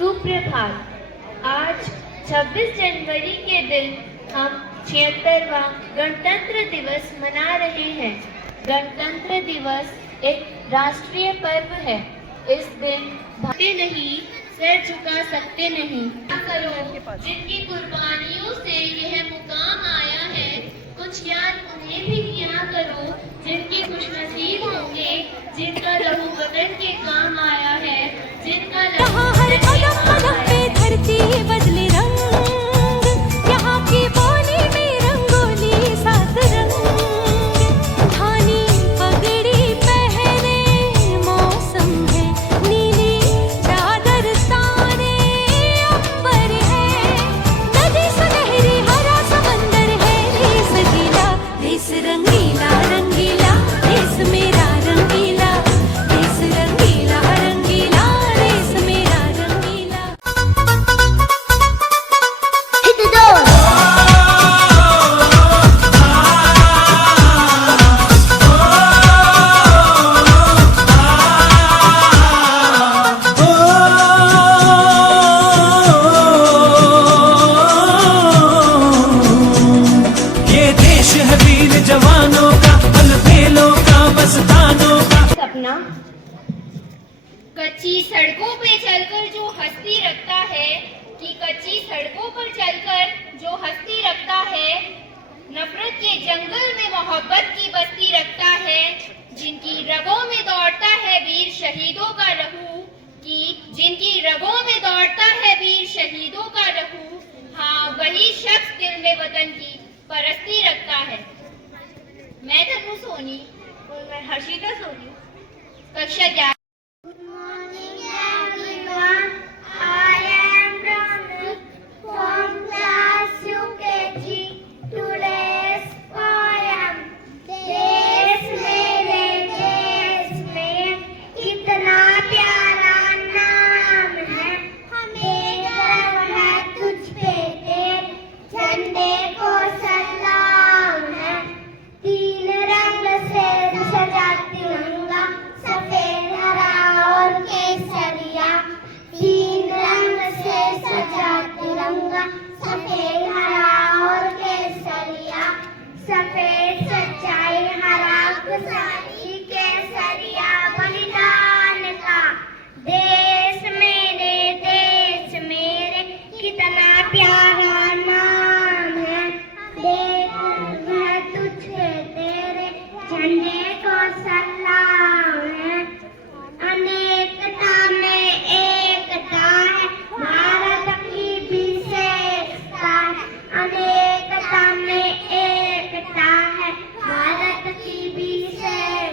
सुप्रभात। आज 26 जनवरी के दिन हम 76वां गणतंत्र दिवस मना रहे हैं। गणतंत्र दिवस एक राष्ट्रीय पर्व है। इस दिन भागते नहीं, सिर झुका सकते नहीं। करो जिनकी कुर्बानियों से यह मुकाम आया है, कुछ याद उन्हें भी किया करो जिनके खुशनसीब होंगे, जिनका लहू वतन के काम आया है, जिनका लहू हर कदम कदम पे धरती बदले रंग, यहाँ की बोली में रंगोली सात रंग, धानी पगड़ी पहने मौसम है, नीली चादर ताने अंबर है, नदी सुनहरी हरा समंदर है, देश गीला देश रंगीला रंगीला, देश मेरा रंगीला, देश रंगीला रंगीला, देश मेरा रंगीला। Hit the door. ये देश है वीर जवानों का, अलबेलों का, मस्तानों का। सपना। कच्ची सड़कों पे चलकर जो हस्ती रखता है, कि कच्ची सड़कों पर चलकर जो हस्ती रखता है, नफरत के जंगल में मोहब्बत की बस्ती रखता है, जिनकी रगों में दौड़ता है वीर शहीदों का लहू, कि जिनकी रगों में दौड़ता है वीर शहीदों का लहू, हाँ वही शख्स दिल में वतन की परस्ती रखता है। मैं धनु सोनी और मैं हर्षिता सोनी, कक्षा 11। Good morning everyone. I am Ramil from class UKG. Today's poem. देश मेरे देश में कितना प्यारा नाम है, हमें गर्व है तुझ पे तेरे झंडे को सलाम है। तीन रंग से सजा तिरंगा, सफेद हरा और केसरिया। तीन रंग से सजा तिरंगा, सफेद हरा और केसरिया। सफेद सच्चाई, हरा खुशहाली, केसरिया बलिदान का। देश मेरे कितना प्यारा नाम है, देख है तुझे तेरे झंडे को सलाम है। अनेकता में एकता है, भारत की विशेषता है। अनेकता में एकता है, भारत की विशेषता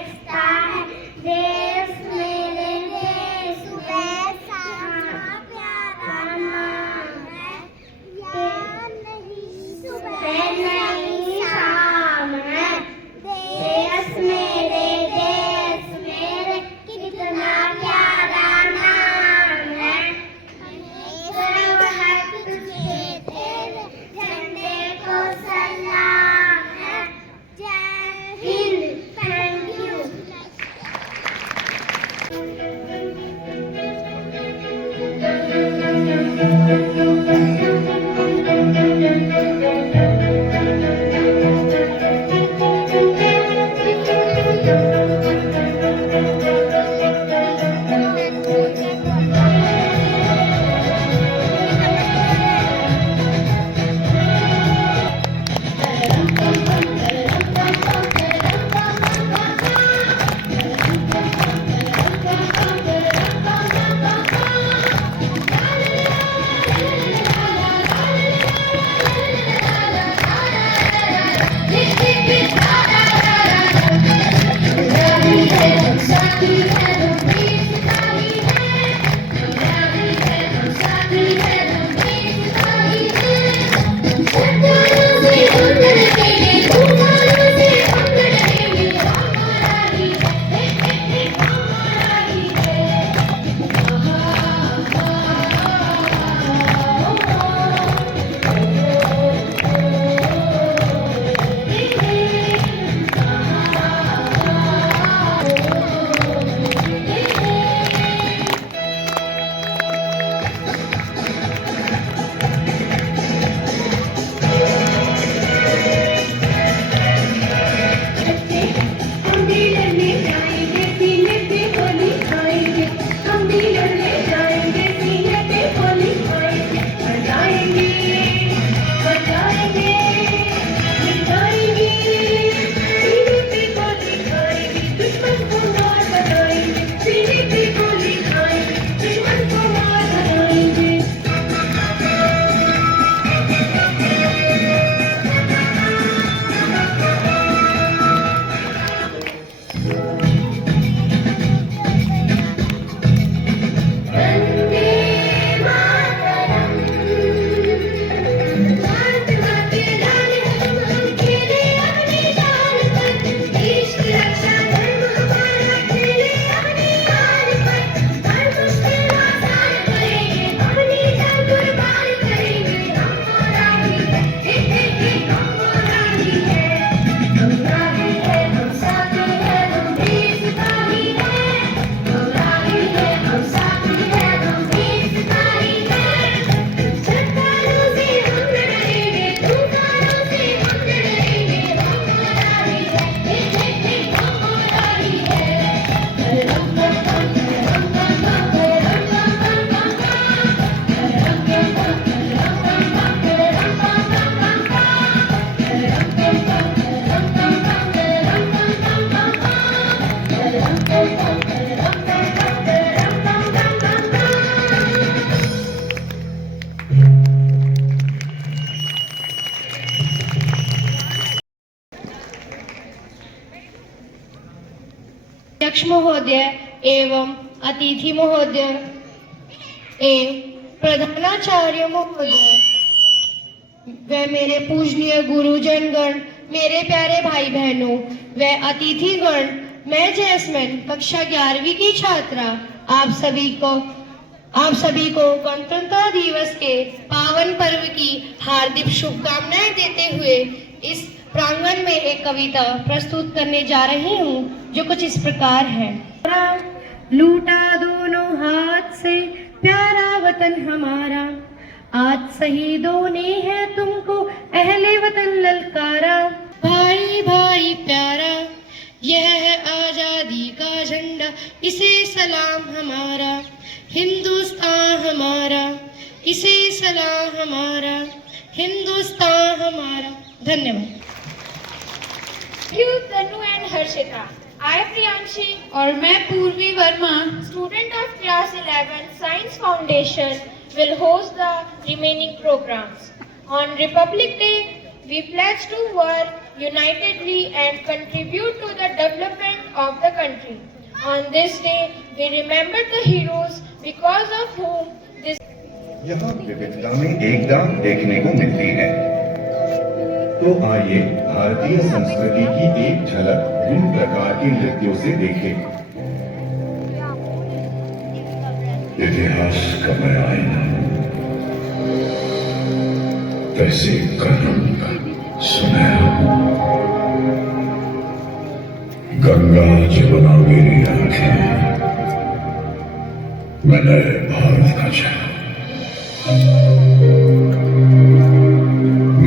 अध्यक्ष महोदय एवं अतिथि महोदय एवं प्रधानाचार्य महोदय व मेरे पूजनीय गुरुजनगण, मेरे प्यारे भाई बहनों व अतिथिगण, मैं जैस्मिन कक्षा 11वीं की छात्रा आप सभी को गणतंत्रता दिवस के पावन पर्व की हार्दिक शुभकामनाएं देते हुए इस प्रांगण में एक कविता प्रस्तुत करने जा रही हूँ, जो कुछ इस प्रकार है। लूटा दोनों हाथ से प्यारा वतन हमारा, आज शहीदों ने है तुमको अहले वतन ललकारा। भाई भाई प्यारा, यह है आजादी का झंडा, इसे सलाम हमारा। हिंदुस्तान हमारा, इसे सलाम हमारा। हिंदुस्तान हमारा। धन्यवाद। तनु एंड हर्षिता। I प्रियांशी और मैं पूर्वी Verma, student of class 11 Science Foundation, will host the remaining programs. On Republic Day, we pledge to work unitedly and contribute to the development of the country. On this day, we remember the heroes because of whom this यहाँ विविधता में एकता देखने को मिलती है। तो आइए भारतीय संस्कृति की एक झलक भिन्न प्रकार के नृत्यों से देखें। इतिहास का मैं आईना वैसे कर्म का सुनहरा, गंगा जमुना मेरी आंखें, मैं नए भारत का चेहरा।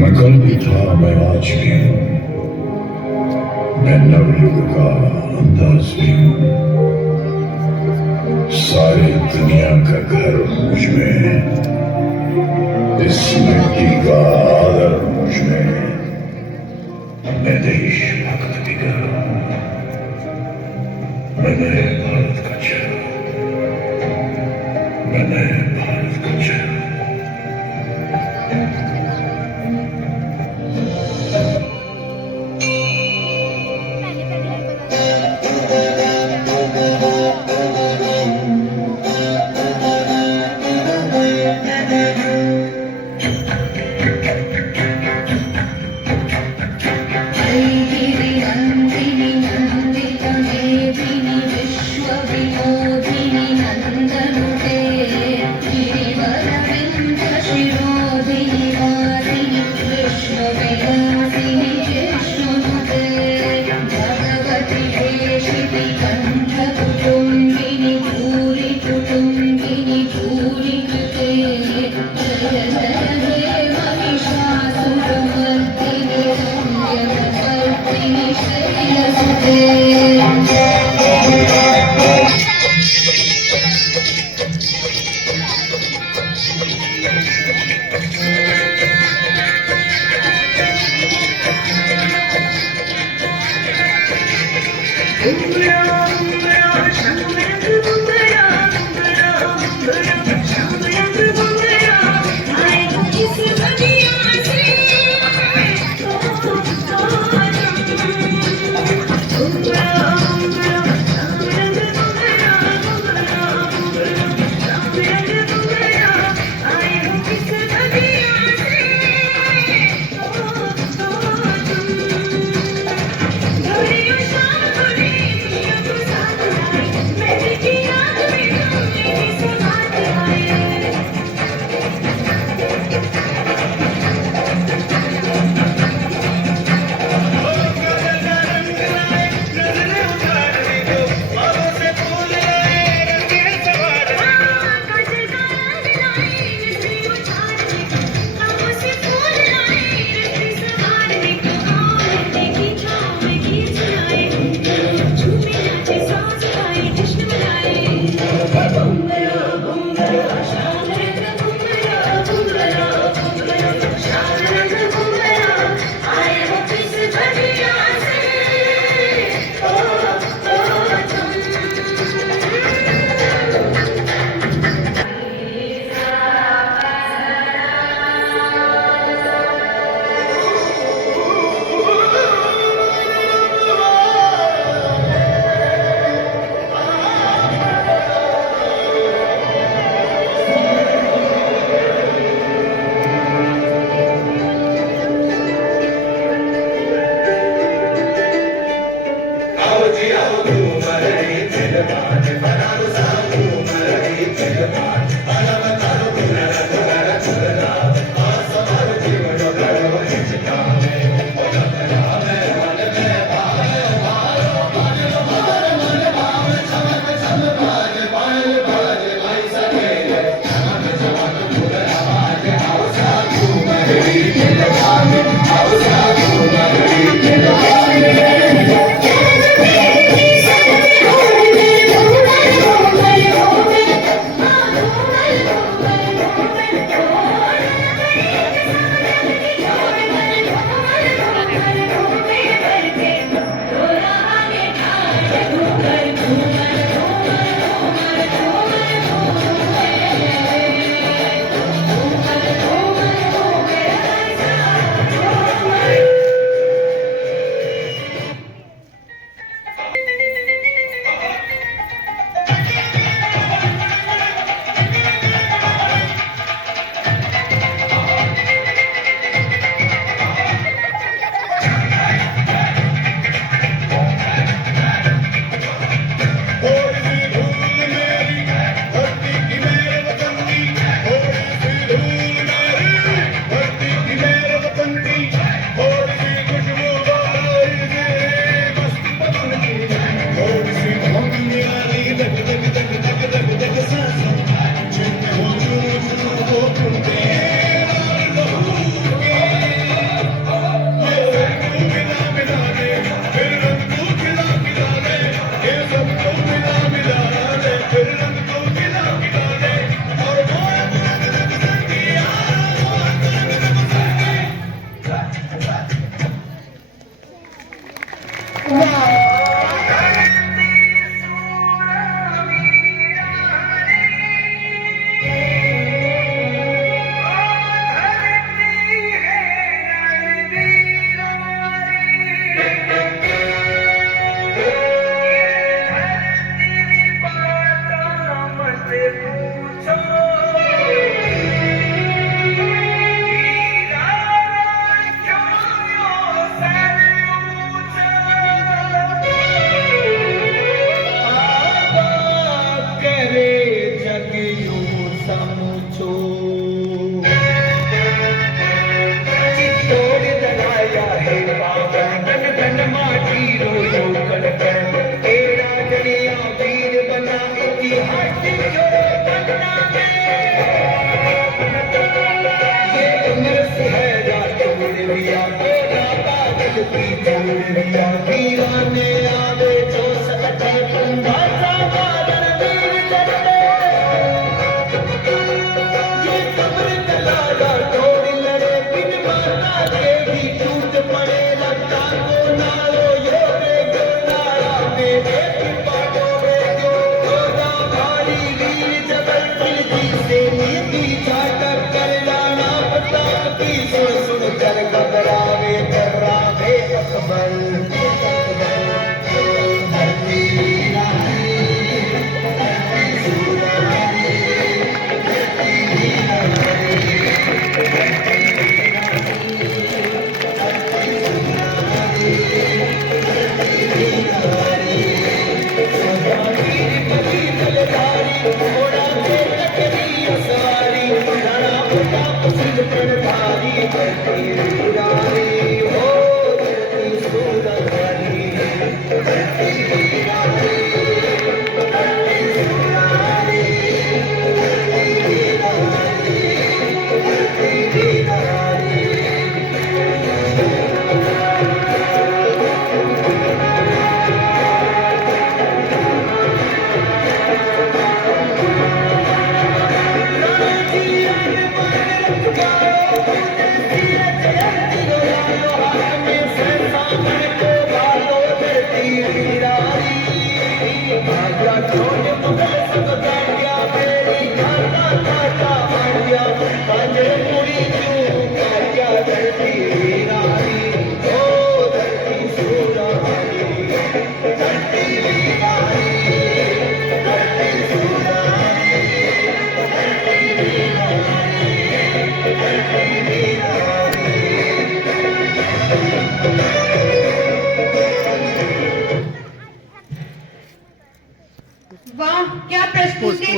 मैं कल भी था, मैं आज भी हूँ, मैं नवयुग का अंदाज भी हूँ। सारी दुनिया का घर मुझ में, इस मिट्टी का आदर मुझ में। मैं देशभक्त भी करूँ, मैं नए भारत का चेहरा, मैं नए भारत का चेहरा।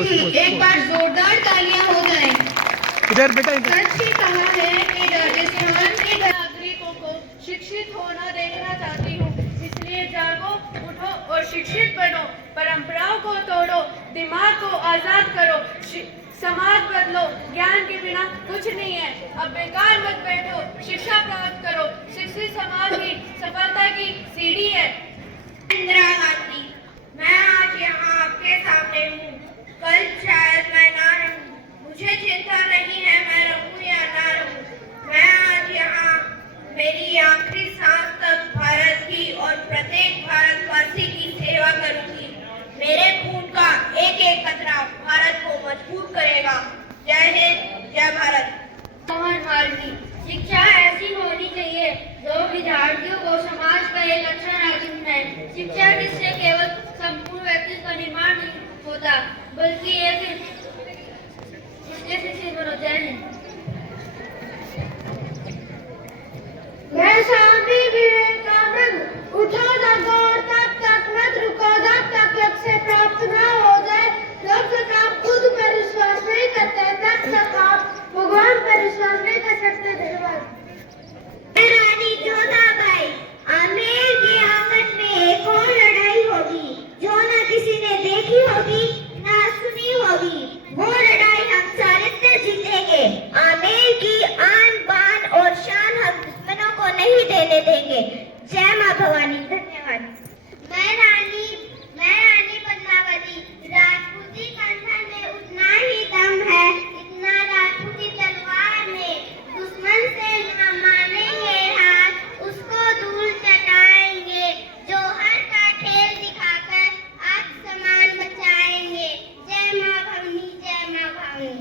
एक बार जोरदार तालियां हो जाएं। इधर बेटा इधर। सच ही कहा है कि राजस्थान के नागरिकों को शिक्षित होना देखना चाहती हूँ, इसलिए जागो, उठो और शिक्षित बनो, परंपराओं को तोड़ो, दिमाग को आजाद करो, समाज बदलो, ज्ञान के बिना कुछ नहीं है। अब बेकार मत बैठो, शिक्षा प्राप्त करो, शिक्षित समाज ही सफलता की सीढ़ी है। इंदिरा गांधी, मैं आज यहाँ आपके सामने हूँ, कल शायद मैं ना रहूँ, मुझे चिंता नहीं है मैं रहूँ या ना रहूँ। मैं आज यहाँ मेरी आखिरी सांस तक भारत की और प्रत्येक भारतवासी की सेवा करूँगी। मेरे खून का एक एक कतरा भारत को मजबूत करेगा। जय हिंद, जय भारत। भारती शिक्षा ऐसी होनी चाहिए जो विद्यार्थियों को समाज का एक अच्छा नागरिक बनाए। शिक्षा जिससे केवल संपूर्ण व्यक्तित्व का निर्माण नहीं होता बल्कि एक इसलिए शिक्षित बनो। जय हिंद। मैं स्वामी विवेकानंद, उठो जागो और तब तक मत रुको जब तक लक्ष्य प्राप्त न हो जाए। जब तक आप खुद पर विश्वास नहीं करते तब तक आप भगवान पर विश्वास नहीं कर सकते। धन्यवाद। रानी जोधाबाई, आमेर के आंगन में एक और लड़ाई होगी जो न किसी ने देखी होगी न सुनी होगी। वो लड़ाई हम सारे जीतेंगे। आमेर की आन बान और शान हम दुश्मनों को नहीं देने देंगे। जय मां भवानी। धन्यवाद। मैं रानी पद्मावती, राजपूती कंठन में उतना ही दम है इतना राजपूती तलवार में। दुश्मन से हम मानेंगे हाथ, उसको दूर चटाएंगे, जोहर का खेल दिखाकर आप समाज बचाएंगे। जय मां भवानी, जय मां भवानी।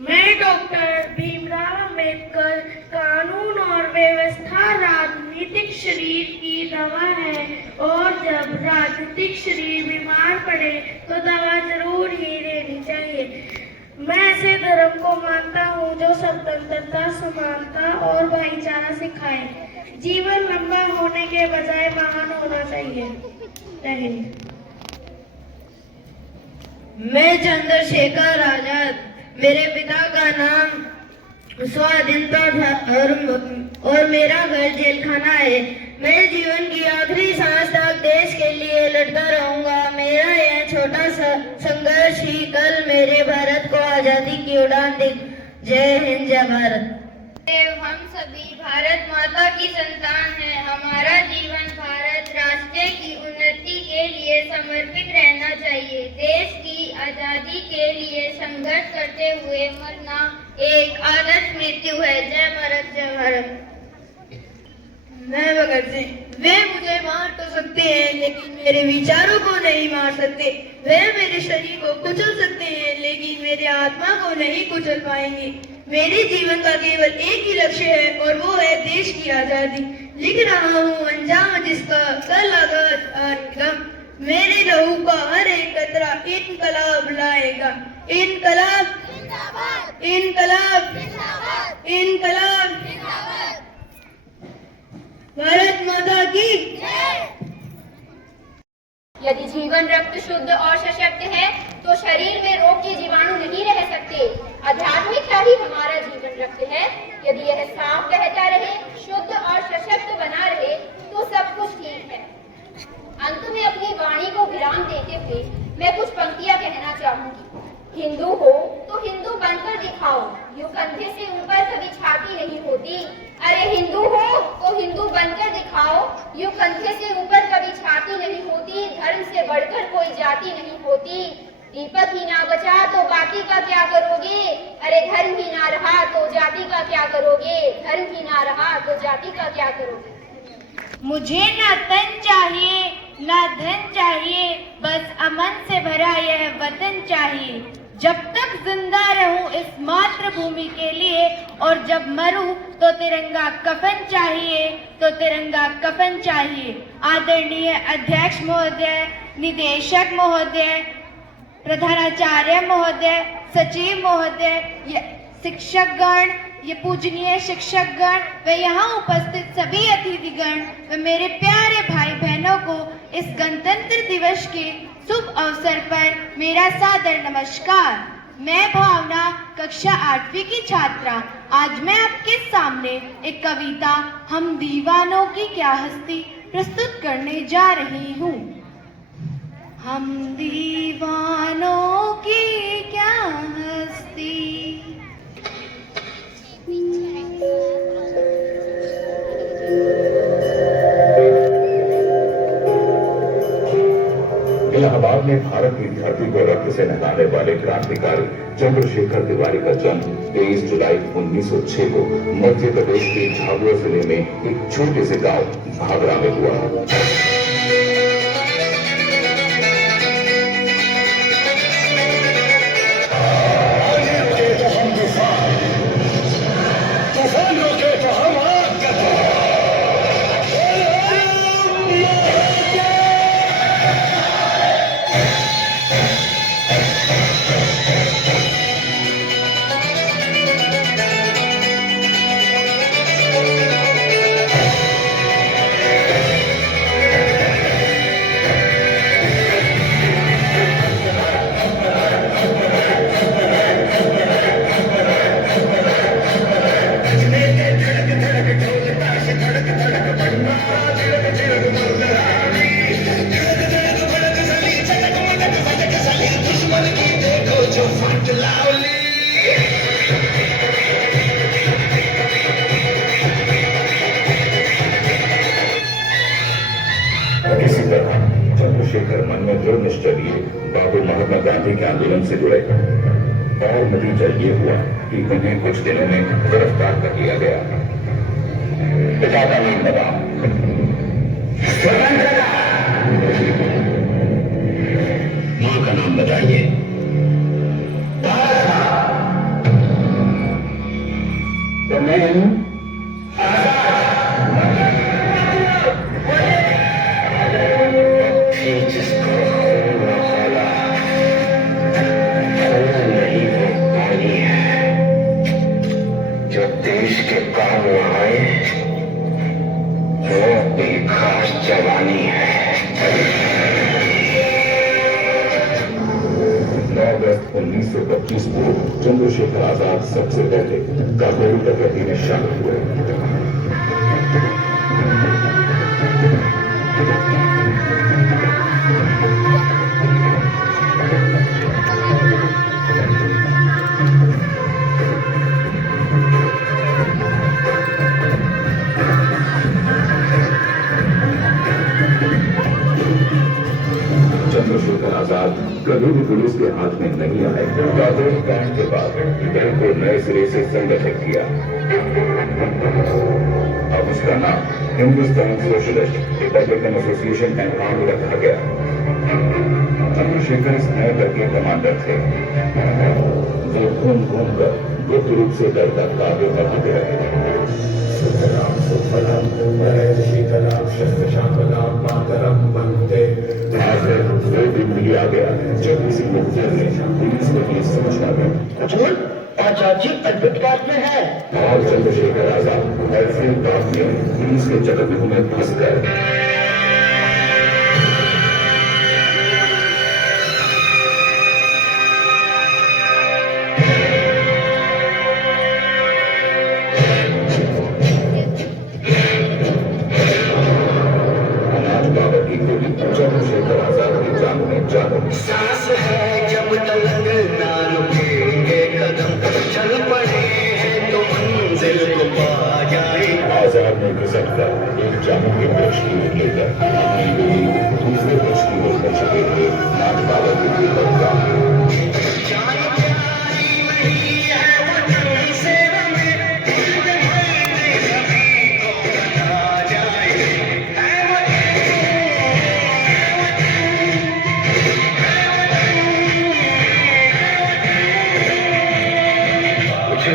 मैं डॉक्टर भीमराव अंबेडकर, कानून और व्यवस्था राजनीतिक शरीर की दवा है और जब राजनीतिक शरीर बीमार पड़े तो दवा जरूर ही लेनी चाहिए। मैं ऐसे धर्म को मानता हूँ जो स्वतंत्रता, समानता और भाईचारा सिखाए। जीवन लंबा होने के बजाय महान होना चाहिए। जय हिंद। मैं चंद्रशेखर आजाद, मेरे पिता का नाम स्वाधीनता था और मेरा घर जेलखाना है। मेरे जीवन की आखिरी सांस तक देश के लिए लड़ता रहूंगा। मेरा यह छोटा सा संघर्ष ही कल मेरे भारत को आजादी की उड़ान दी। जय हिंद, जय भारत। हम सभी भारत माता की संतान हैं। हमारा जीवन भारत राष्ट्र की उन्नति के लिए समर्पित रहना चाहिए। देश की आजादी के लिए संघर्ष करते हुए मरना एक आदर्श मृत्यु है। जय भारत, जय भारत। मैं भगत सिंह, वे मुझे मार तो सकते हैं लेकिन मेरे विचारों को नहीं मार सकते। वे मेरे शरीर को कुचल सकते हैं लेकिन मेरे आत्मा को नहीं कुचल पाएंगे। मेरे जीवन का केवल एक ही लक्ष्य है और वो है देश की आजादी। लिख रहा हूँ अंजाम जिसका कल आगाज आएगा। मेरे लहू का हर एक कतरा इनकलाब लाएगा। इनकलाब, इनकलाब, इनकलाब। भारत माता की। यदि जीवन रक्त शुद्ध और सशक्त है तो शरीर में रोग के जीवाणु नहीं रह सकते। आध्यात्मिकता ही हमारा जीवन रक्त है। यदि यह साफ बहता रहे, शुद्ध और सशक्त बना रहे तो सब कुछ ठीक है। अंत में अपनी वाणी को विराम देते हुए मैं कुछ पंक्तियां कहना चाहूंगी। हिंदू हो तो हिंदू बनकर दिखाओ, यूं कंधे से ऊपर कभी छाती नहीं होती। अरे हिंदू हो तो हिंदू बनकर दिखाओ, यूं कंधे से ऊपर कभी छाती नहीं होती। धर्म से बढ़कर कोई जाति नहीं होती। दीपक ही ना बचा तो बाकी का क्या करोगे। अरे धर्म ही ना रहा तो जाति का क्या करोगे। धर्म ही ना रहा तो जाति का क्या करोगे। मुझे ना तन चाहिए ना धन चाहिए, बस अमन से भरा यह वतन चाहिए। जब तक जिंदा रहूं इस मातृभूमि के लिए और जब मरूं तो तिरंगा कफन चाहिए, तो तिरंगा कफन चाहिए। आदरणीय अध्यक्ष महोदय, निदेशक महोदय, प्रधानाचार्य महोदय, सचिव महोदय, शिक्षकगण, ये पूजनीय शिक्षकगण व यहाँ उपस्थित सभी अतिथिगण व मेरे प्यारे भाई बहनों को इस गणतंत्र दिवस की शुभ अवसर पर मेरा सादर नमस्कार। मैं भावना कक्षा 8वीं की छात्रा। आज मैं आपके सामने एक कविता हम दीवानों की क्या हस्ती प्रस्तुत करने जा रही हूँ। हम दीवानों की क्या हस्ती, इलाहाबाद में भारत की धरती को रक्त से नहलाने वाले क्रांतिकारी चंद्रशेखर तिवारी का जन्म 23 जुलाई 1906 को मध्य प्रदेश के झाबुआ जिले में एक छोटे से गांव भागरा में हुआ। इसी तरह चंद्रशेखर मन में दृढ़ निश्चय लिए बाबू महात्मा गांधी के आंदोलन से जुड़े और नतीजा ये हुआ कि उन्हें कुछ दिनों में गिरफ्तार कर लिया गया। पिता का नाम बताओ। मां का नाम बताइए। तो मैं देश के काम आए वो भी खास जवानी है। 9 अगस्त 1925 को चंद्रशेखर आजाद सबसे पहले काकोरी प्रगति में शामिल हुए। चंद्रशेखर आजाद कभी भी पुलिस के हाथ में नहीं आए। काकोरी कांड के बाद दल को नए सिरे से संगठित किया। अब उसका नाम Hindustan socialist Republican association and army रखा गया। चंद्रशेखर इस नए दल के कमांडर थे। वे घूम घूम कर गुप्त रूप से दल का कार्य बढ़ाते रहे। वो दिन भी आ गया जब किसी मुखबिर ने पुलिस को ये सूचना दी। आचार्य अद्भुत बात में है। और चंद्रशेखर आजाद ऐसे बात में पुलिस के चक्रव्यूह में फंस गए। चंद्रशेखर आजाद की जान में जानो सांस है जब तलक ना रुकेंगे कदम, चल पड़े हैं तो मंजिल को पा जाए। आजाद ने घुसट कर एक जामों के वृक्ष की ओर लेकर अपनी गोली दूसरे वृक्ष की ओर बढ़ चुके थे। नाथ बाबा की दिल पर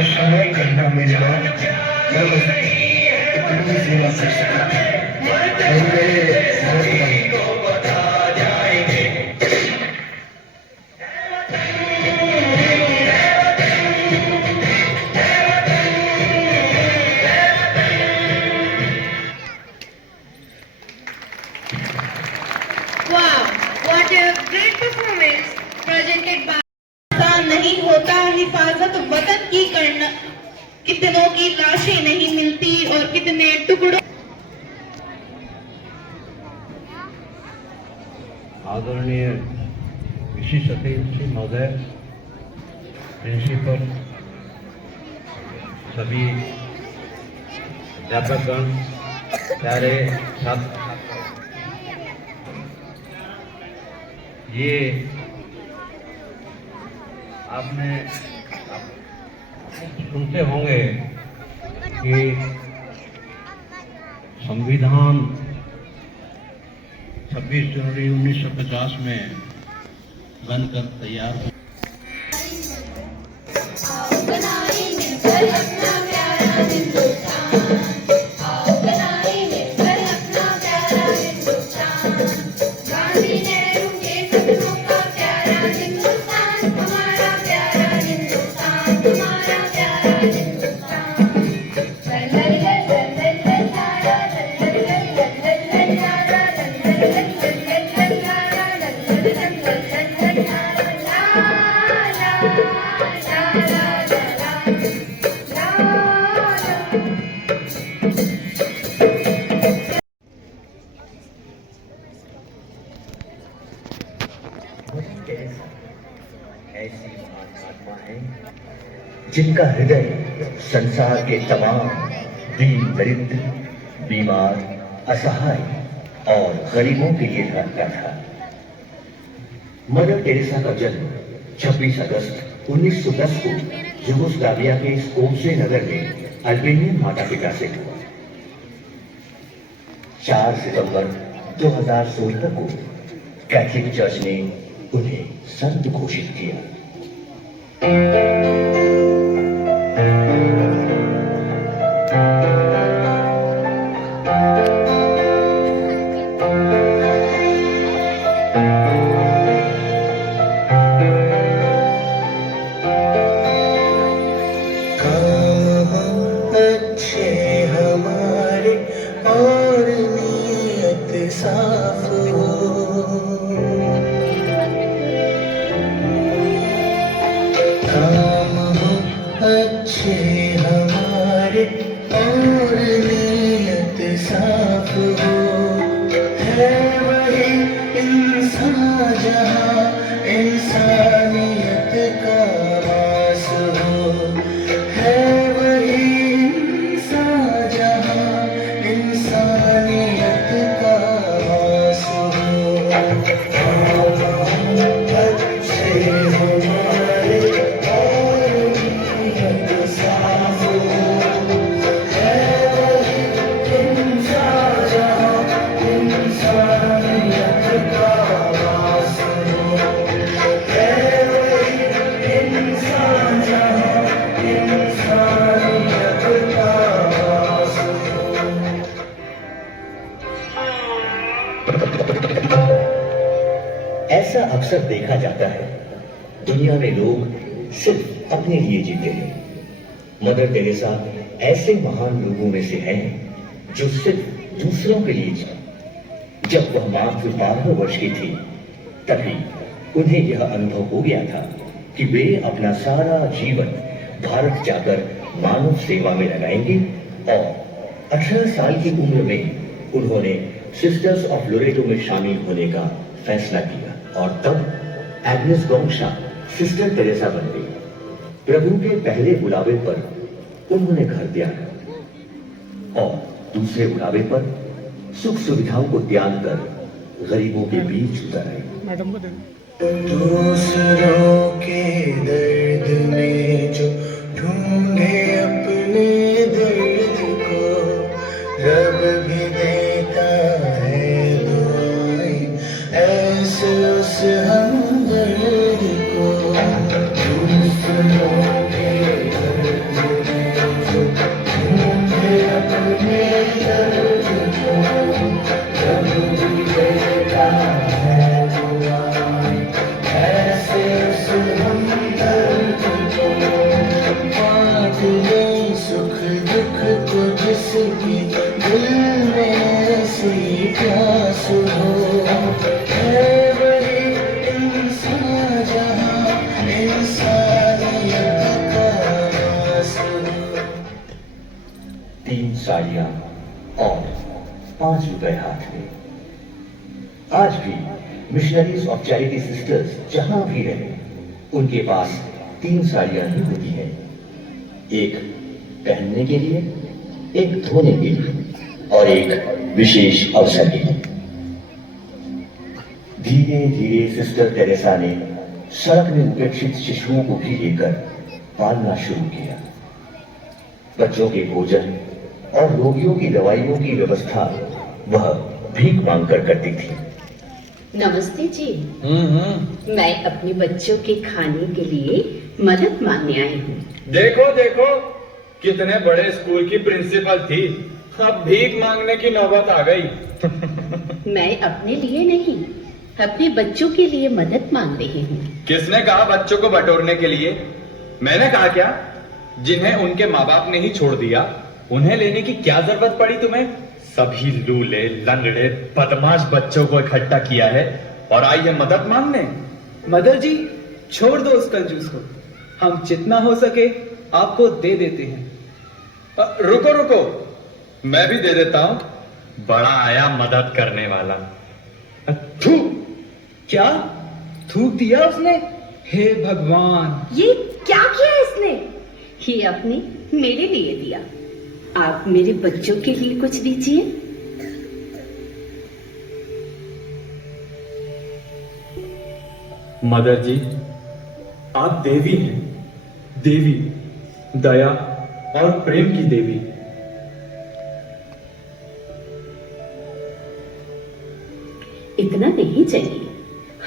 समय करना मिला जब इतनी सेवा कर सका। Wow, what a great presented by आसान नहीं होता हिफाजत वतन की करना, कितनों की लाशें नहीं मिलती और कितने टुकड़ों। आदरणीय विशिष्ट अतिथि महोदय, प्रिंसिपल, सभी अध्यापकगण, प्यारे छात्र, ये आपने सुनते होंगे कि संविधान 26 जनवरी 1950 में बनकर तैयार हुआ। ऐसी आत्मा है जिनका हृदय संसार के तमाम दीन दरिद्र, बीमार, असहाय और गरीबों के लिए धड़कता था। मदर टेरेसा का जन्म 26 अगस्त 1910 को यूगोस्लाविया के स्कोप्जे नगर में अल्बेनियन माता पिता से हुआ। 4 सितंबर 2016 को कैथोलिक चर्च ने उन्हें संत घोषित किया। अच्छे हमारे और नीयत साफ हो, काम हो अच्छे हमारे और नीयत साफ हो, है वही इंसान जहाँ इंसानियत का वास हो, है वही इंसान जहाँ इंसानियत का वास हो। अच्छे हमारे और नीयत साफ हो, है वही इंसान जहाँ इंसानियत का वास हो, है वही इंसान जहाँ इंसानियत का वास हो। ऐसा अक्सर देखा जाता है, दुनिया में लोग सिर्फ अपने लिए जीते हैं। मदर टेरेसा ऐसे महान लोगों में से हैं जो सिर्फ दूसरों के लिए जीते। जब वह मात्र 12 वर्ष की थी, तभी उन्हें यह अनुभव हो गया था कि वे अपना सारा जीवन भारत जाकर मानव सेवा में लगाएंगे और 18 साल की उम्र में उन्होंने सिस्टर्स ऑफ लोरेटो में शामिल होने का फैसला किया और तब एग्नेस गोंशा सिस्टर टेरेसा बन गई। प्रभु के पहले बुलावे पर उन्होंने घर त्याग और दूसरे बुलावे पर सुख सुविधाओं को त्याग कर गरीबों के बीच उतर आए। मैडम को दे दूसरों के दर्द में जो ढूंढे अपने दर्द को, रब भी देता है दुआएं ऐसे उस हमदर्द को। दूसरों के दर्द में जो ढूंढे अपने दर्द को, रब भी देता है दुआएं ऐसे उस हमदर्द को। बांट ले सुख दुख को जिसकी दिल में ऐसी प्यास हो, है वही इंसान जहाँ साथ में। आज भी मिशनरीज ऑफ चैरिटी सिस्टर्स जहां भी रहे, उनके पास 3 साड़ियां ही होती हैं, एक पहनने के लिए, एक धोने के लिए और एक विशेष अवसर के लिए। धीरे धीरे सिस्टर तेरेसा ने सड़क में उपेक्षित शिशुओं को भी लेकर पालना शुरू किया। बच्चों के भोजन और रोगियों की दवाइयों की व्यवस्था वह भीख मांगकर करती थी। नमस्ते जी। मैं अपने बच्चों के खाने के लिए मदद मांगने आई हूँ। देखो देखो, कितने बड़े स्कूल की प्रिंसिपल थी, अब भीख मांगने की नौबत आ गई। मैं अपने लिए नहीं, अपने बच्चों के लिए मदद मांग रही हूँ। किसने कहा बच्चों को बटोरने के लिए? मैंने कहा क्या? जिन्हें उनके माँ बाप ने ही छोड़ दिया, उन्हें लेने की क्या जरूरत पड़ी तुम्हें? सभी लूले लंगड़े बदमाश बच्चों को इकट्ठा किया है और आई है मदद मांगने। मदर जी, छोड़ दो उस कंजूस को, हम जितना हो सके आपको दे देते हैं। रुको रुको, मैं भी दे देता हूं। बड़ा आया मदद करने वाला। थू, क्या थूक दिया उसने? हे भगवान, ये क्या किया इसने? ये अपने मेरे लिए दिया। आप मेरे बच्चों के लिए कुछ दीजिए। मदर जी, आप देवी हैं, देवी, दया और प्रेम की देवी। इतना नहीं चाहिए,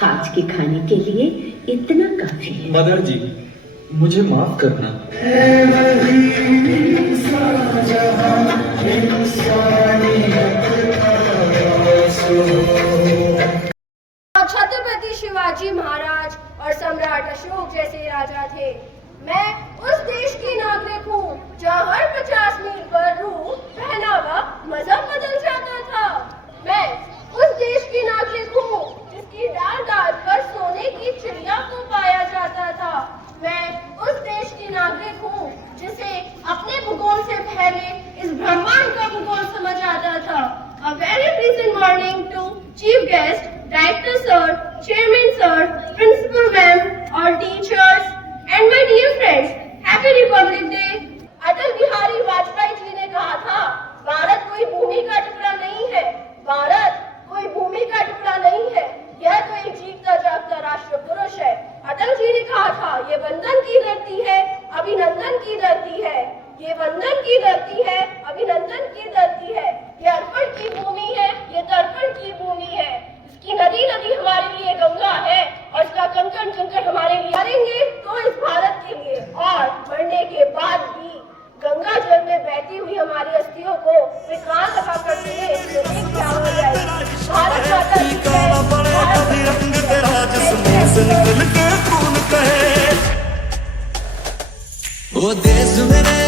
आज के खाने के लिए इतना काफी है। मदर जी, मुझे माफ करना। छत्रपति शिवाजी महाराज और सम्राट अशोक जैसे राजा थे। मैं उस देश की नागरिक हूँ जहाँ हर 50 मील पर रूह, पहनावा, मजहब बदल जाता था। मैं उस देश की नागरिक हूँ जिसकी डाल डाल पर सोने की चिड़िया को पाया जाता था। मैं उस देश की नागरिक हूँ जिसे अपने भूगोल से पहले इस ब्रह्मांड का भूगोल समझ आता था। A very pleasant morning to chief guest, director sir, chairman sir, principal ma'am, all teachers and my dear friends. Happy Republic Day. Atal Bihari Vajpayee ji ने कहा था, भारत कोई भूमि का टुकड़ा नहीं है, भारत कोई भूमि का टुकड़ा नहीं है, यह तो एक जीता जागता राष्ट्र पुरुष है। अटल जी ने कहा था, ये वंदन की धरती है, अभिनंदन की धरती है, ये वंदन की धरती है, अभिनंदन की धरती है, ये अर्पण की भूमि है, ये तर्पण की भूमि है। इसकी नदी नदी हमारे लिए गंगा है और इसका कंकड़ कंकड़ हमारे लिए। मरेंगे तो इस भारत के लिए और मरने के बाद भी गंगा जल में बहती हुई हमारी अस्थियों को वे कान लगा कर सुने तो एक आवाज आएगी, भारत माता की जय, भारत वो देश मेरे